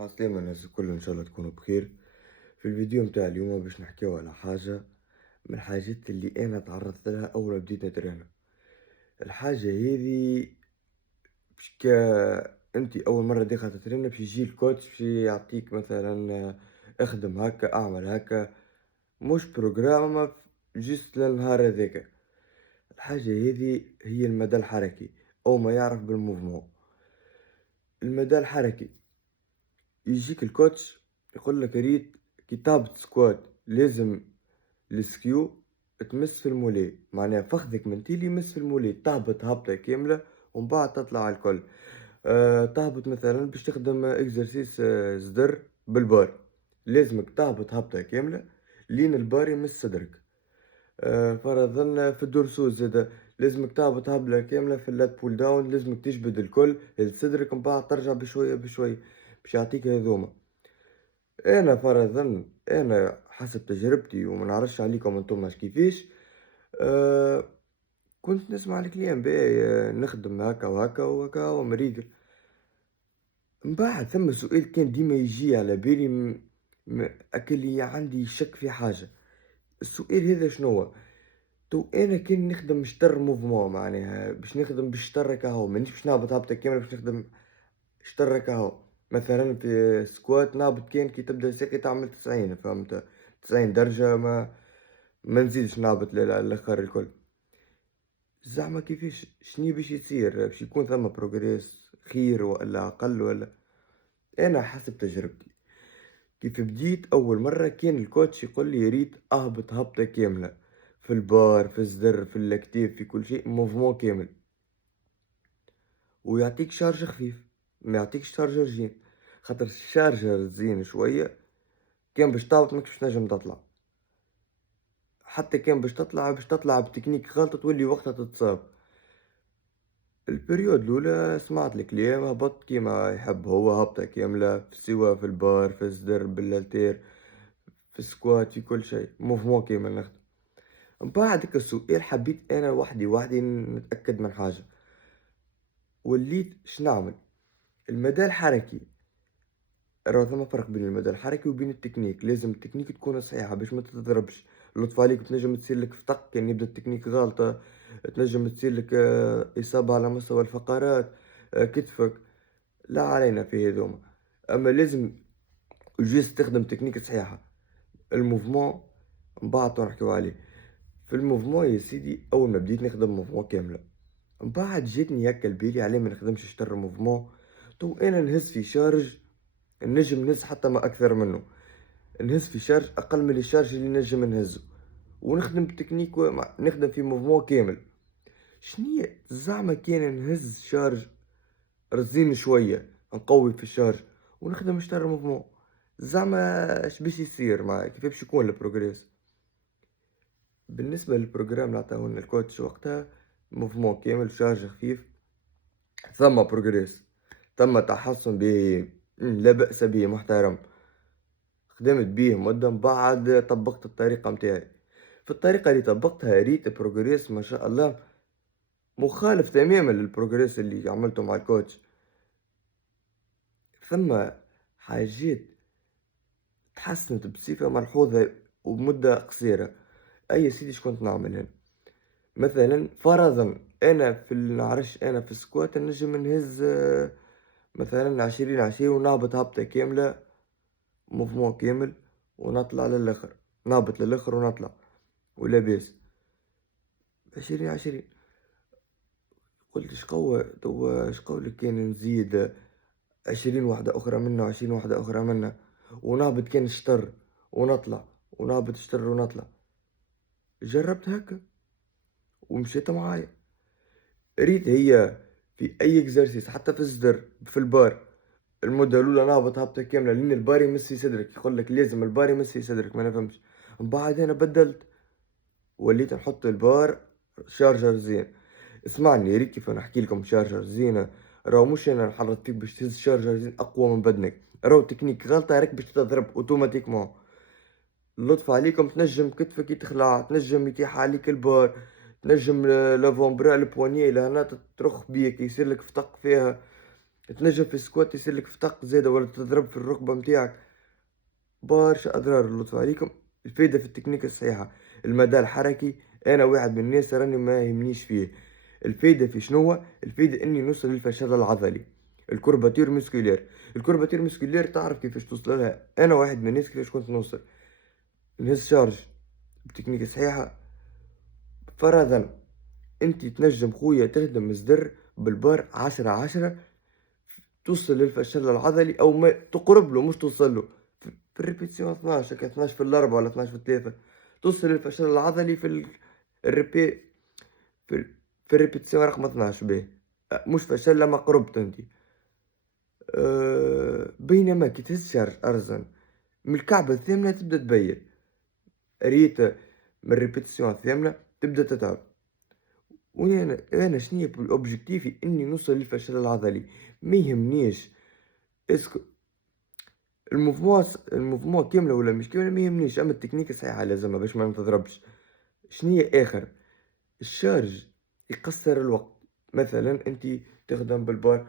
عسلامة الناس الكل إن شاء الله تكونوا بخير. في الفيديو متاع اليوم باش نحكيو على حاجة من الحاجات اللي أنا تعرضت لها أول ما بديت نترينا. الحاجة هذي باش أنت أول مرة داخل تترينا باش يجي الكوتش باش يعطيك مثلا اخدم هكا اعمل هكا، مش بروجرام جست للنهار هذاك. الحاجة هذي هي المدى الحركي أو ما يعرف بالموفمون. المدى الحركي يجيك الكوتش يقول لك ريت كتابة سكوات لازم السكيو تمس في المولي، معناها فخذك من تيلي يمس في المولي، تهبط هبطة كاملة ومن بعد تطلع على الكل. تهبط مثلا باش تخدم اكزرسيس صدر بالبار، لازمك تهبط هبطة كاملة لين البار يمس صدرك. فرضا في الدرسوس زادا لازمك تهبط هبلة كاملة في اللات بول داون، لازمك تجبد الكل لصدرك من بعد ترجع بشوية بشوية باش يعطيك هذوما. انا فرضا انا حسب تجربتي وما نعرفش عليكم انتم اش كيفاش. أه كنت نسمع الكلام باهي، نخدم هكا وهكا وهكا ومريقل. من بعد ثم سؤال كان ديما يجي على بالي اكلي عندي شك في حاجة. السؤال هذا شنو؟ تو انا كان نخدم شطر موفمون، معناها باش نخدم بالشطر هكا، مانيش باش نهبط هبطة كاملة باش نخدم شطر هكا. مثلا في سكوات نهبط كان كي تبدا ساقي تعمل 90، فهمت؟ 90 درجة، ما نزيدش نهبط للآخر الكل. زعما كيفاش شني باش يصير؟ باش يكون ثم بروجريس خير ولا أقل ولا؟ أنا حسب تجربتي كيف بديت أول مرة كان الكوتش يقول لي ياريت أهبط هبطة كاملة في البار في الزر في الأكتاف في كل شيء موفمون كامل، ويعطيك شارج خفيف ما يعطيكش شارجر زين. خاطر الشارجر زين شوية كان باش تهبط ماكش باش تنجم تطلع، حتى كان باش تطلع بتكنيك غلط تولي وقتها تتصاب. البريود الأولى سمعت الكلام هبطت كيما يحب هو، هبطة كاملة في السوا في البار في الصدر بالالتير في السكوات في كل شيء موفمون كامل نخدم. من بعد هيك السؤال حبيت أنا وحدي نتأكد من حاجة، وليت شنعمل المدى الحركي. راه ثم فرق بين المدى الحركي وبين التكنيك، لازم التكنيك تكون صحيحة باش ما تتضربش. لطف عليك تنجم تصير لك في طق كان يبدا التكنيك غلطة، تنجم تصير لك إصابة على مستوى الفقرات، كتفك. لا علينا في هذوما، أما لازم جيس تخدم تكنيك صحيحة. الموفمون من بعد نحكيو عليه. في الموفمون يا سيدي أول ما بديت نخدم موفمون كاملة، من بعد جاتني هكا البالي عليه ما نخدمش شطر موفمون. تو أنا نهز في شارج نجم نهز حتى ما أكثر منه، نهز في شارج أقل من الشارج اللي نجم نهزه، ونخدم بتكنيك نخدم في موفمون كامل. شنية زعما كان نهز شارج رزين شوية نقوي في الشارج ونخدم شطر موفمون، زعما اش باش يصير مع كيف باش يكون البروجريس؟ بالنسبة للبروجرام اللي عطاهولنا الكوتش وقتها موفمون كامل شارج خفيف، ثم بروجريس، ثم تحسن به، لا بأس به محترم. خدمت بيه مدة من بعد طبقت الطريقة متاعي. في الطريقة اللي طبقتها ريت بروجريس ما شاء الله مخالف تماما للبروجريس اللي عملته مع الكوتش. ثم حاجات تحسنت بصفة ملحوظة وبمدة قصيرة. أي سيدي كنت نعمل هنا؟ مثلا فرضا أنا في نعرفش أنا في السكوات نجم نهز مثلا 20 ونهبط هبطة كاملة موفمون كامل ونطلع للآخر، نهبط للآخر ونطلع ولاباس 20. قلت شقولك كان نزيد 20 وحدة أخرى منه 20 وحدة أخرى منه ونهبط كان شطر ونطلع ونهبط شطر ونطلع. جربت هكا ومشيت معايا. ريت هي في أي اكزرسيس حتى في الصدر في البار المدة الأولى نهبط هبطة كاملة لأن البار يمس في صدرك، يقولك لازم البار يمس في صدرك ما نفهمش. من بعد أنا بدلت وليت نحط البار شارجر زين. اسمعني يا ريت كيف نحكي لكم شارجر زينة، راهو مش انا نحرض فيك باش تهز شارجر زين اقوى من بدنك، راهو تكنيك غلطة راك باش تضرب اوتوماتيكمون. اللطف عليكم تنجم كتفك يتخلع، تنجم يتيح عليك البار، تنجم لافون برا البوانيي لهنا ترخ بيك يصير لك فتق فيها. تنجم في السكوات يصيرلك فتق زادا ولا تضرب في الركبة متاعك. برشا أضرار اللطف عليكم. الفايدة في التكنيك الصحيحة، المدى الحركي، أنا واحد من الناس راني ما يهمنيش فيه. الفايدة في شنو؟ الفايدة إني نوصل للفشل العضلي، الكورباتير مسكولير. الكورباتير مسكولير تعرف كيفاش توصل لها؟ أنا واحد من الناس كيفاش كنت نوصل، نهز شارج بتكنيك صحيحة. فرضا أنت تنجم خويا تخدم الزر بالبار 10 توصل للفشل العضلي أو ما تقرب له، مش توصل له. في الريبيتيسيون 12 هكا، 12 في الأربعة ولا 12 في الثلاثة، توصل للفشل العضلي في الريبي في, في الريبيتيسيون رقم 12 به. مش فشل لما قربت انت. بينما كي تهز شارج أرزن من الكعبة الثامنة تبدأ تبين ريت، من الريبيتيسيون الثامنة تبدأ تتعب. وانا شنيا اوبجيكتيفي اني نوصل للفشل العضلي، ما يهمنيش اسكو الموفمون كاملة ولا مش كاملة، ما يهمنيش، اما التكنيك الصحيحة لازمها باش ما نتضربش. شنيا اخر الشارج يقصر الوقت. مثلا انت تخدم بالبار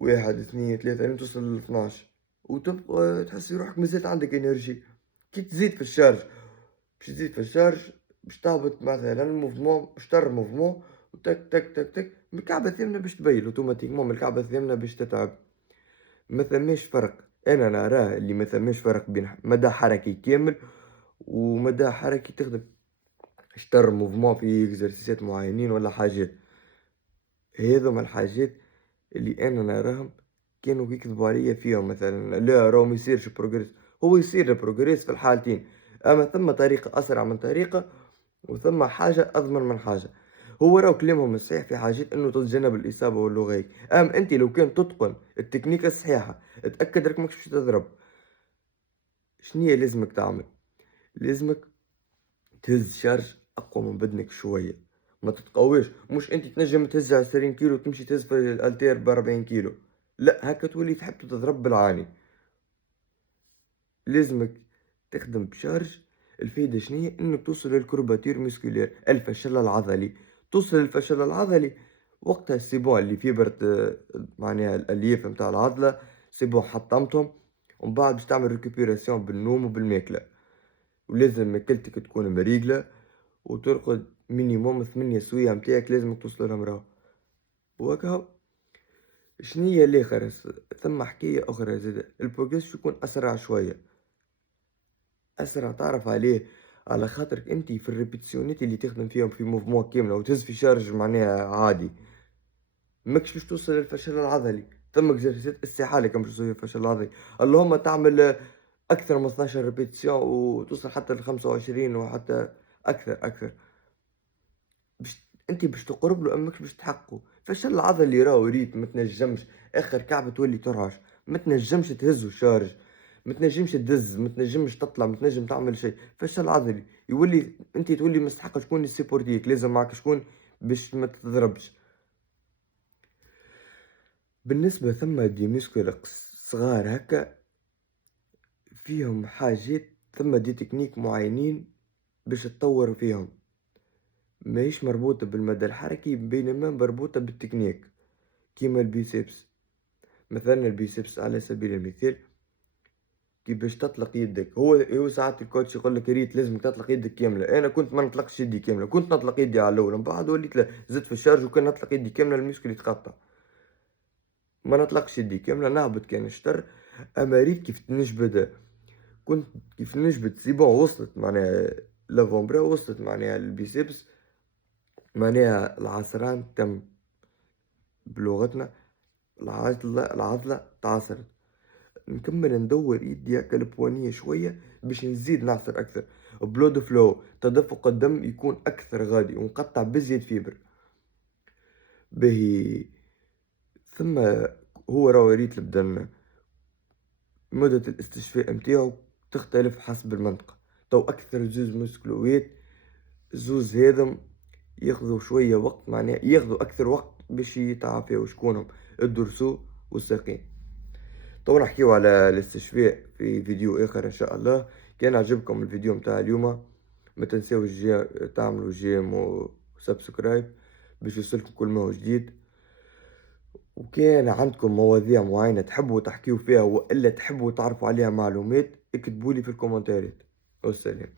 1 2 3 لين توصل ل12 وتبقى تحس روحك مازال عندك انرجي. كي تزيد في الشارج، باش تزيد في الشارج باش تهبط مثلا الموفمون، باش تر موفمون وتك تك تك تك من الكعبة الثامنة باش تبين اوتوماتيكمون، من الكعبة الثامنة باش تتعب. ما ثماش فرق، انا نراه اللي ما ثماش فرق بين مدى حركي كامل ومدى حركي تخدم شطر موفمون في اكزرسيسات معينين ولا حاجات. هذوما الحاجات اللي انا نراهم كانوا يكذبوا عليا فيهم، مثلا لا راهو ما يصيرش بروجريس. هو يصير بروجريس في الحالتين، اما ثم طريقة اسرع من طريقة وثم حاجة اضمن من حاجة. هو راهو كلامهم الصحيح في حاجات انه تتجنب الاصابة واللغي. اما انت لو كان تتقن التكنيك الصحيحة اتأكد راك ماكش تضرب. شنية لازمك تعمل؟ لازمك تهز شارج اقوى من بدنك شوية، ما تتقويش. مش انت تنجم تهز 20 كيلو وتمشي تهز في الالتير ب40 كيلو، لا هكا تولي تحب تضرب بالعاني. لازمك تخدم بشارج. الفايدة شنية؟ انك توصل للكورباتير مسكولير، الفشل العضلي. توصل للفشل العضلي وقتها السيبون اللي فيبرت معناها الالياف متاع العضلة سيبون حطمتهم، ومن بعد باش تعمل ريكوبيراسيون بالنوم وبالماكلة. ولازم ماكلتك تكون مريقلة وترقد مينيموم 8 سوايع متاعك لازمك توصلهم راهو. وهكا شنية الاخر ثم حكاية اخرى زادا، البروجريس يكون اسرع شوية. اسرع تعرف عليه؟ على خاطرك انت في الريبيتيسيونات اللي تخدم فيهم في موفمون كاملة وتهز في شارج معناها عادي، ماكش باش توصل للفشل العضلي. ثم اكزرسيسات استحالة كان باش توصل للفشل العضلي، اللهم تعمل اكثر من 12 ريبيتيسيون وتوصل حتى ل25 وحتى اكثر. انت باش تقرب له اماكش باش تحققه. فشل العضلي راهو ريت، ما تنجمش اخر كعبة تولي ترعش، ما تنجمش تهزو شارج، ما تنجمش تدز، ما تنجمش تطلع، ما تنجم تعمل شيء. فشل عضلي يولي انت تولي مستحق شكون يسيبورتيك، لازم معك شكون باش ما تضربش. بالنسبة ثم دي ميسكول صغار هكا فيهم حاجات، ثم دي تكنيك معينين باش تطور فيهم، ماهيش مربوطة بالمدى الحركي بينما مربوطة بالتكنيك. كيما البيسبس، مثلا البيسبس على سبيل المثال كي باش تطلق يدك، هو ساعات الكوتش يقول لك ريت لازم تطلق يدك كاملة. انا كنت ما نطلقش يدي كاملة، كنت نطلق يدي على الاول، من بعد وليت لا زدت في الشارج وكان نطلق يدي كاملة الميسكل يتقطع. ما نطلقش يدي كاملة نهبط كان شطر. اما ريت كيف نجبد، كنت كيف نجبد سيبون وصلت معناها لافومبرا، وصلت معناها البيسبس معناها العصران تم بلغتنا، العضلة تعصرت. نكمل ندور يدي هكا البوانية شوية باش نزيد نعصر أكثر. بلود فلو تدفق الدم يكون أكثر غادي ونقطع بزيد فيبر باهي. ثم هو راهو ريت البدن مدة الاستشفاء متاعو تختلف حسب المنطقة. تو أكثر زوز مسكلوات، زوز هذم ياخذوا شوية وقت، معناها ياخذوا أكثر وقت باش يتعافاو. شكونهم؟ الدرسو والساقين. تو نحكيو على الاستشفاء في فيديو آخر إن شاء الله. كان عجبكم الفيديو متاع اليوم ما تنساوش تعملوا جيم وسبسكرايب باش يوصلكم كل ما هو جديد. وكان عندكم مواضيع معينة تحبوا تحكيوا فيها وإلا تحبوا تعرفوا عليها معلومات اكتبوا لي في الكومنتات. والسلام.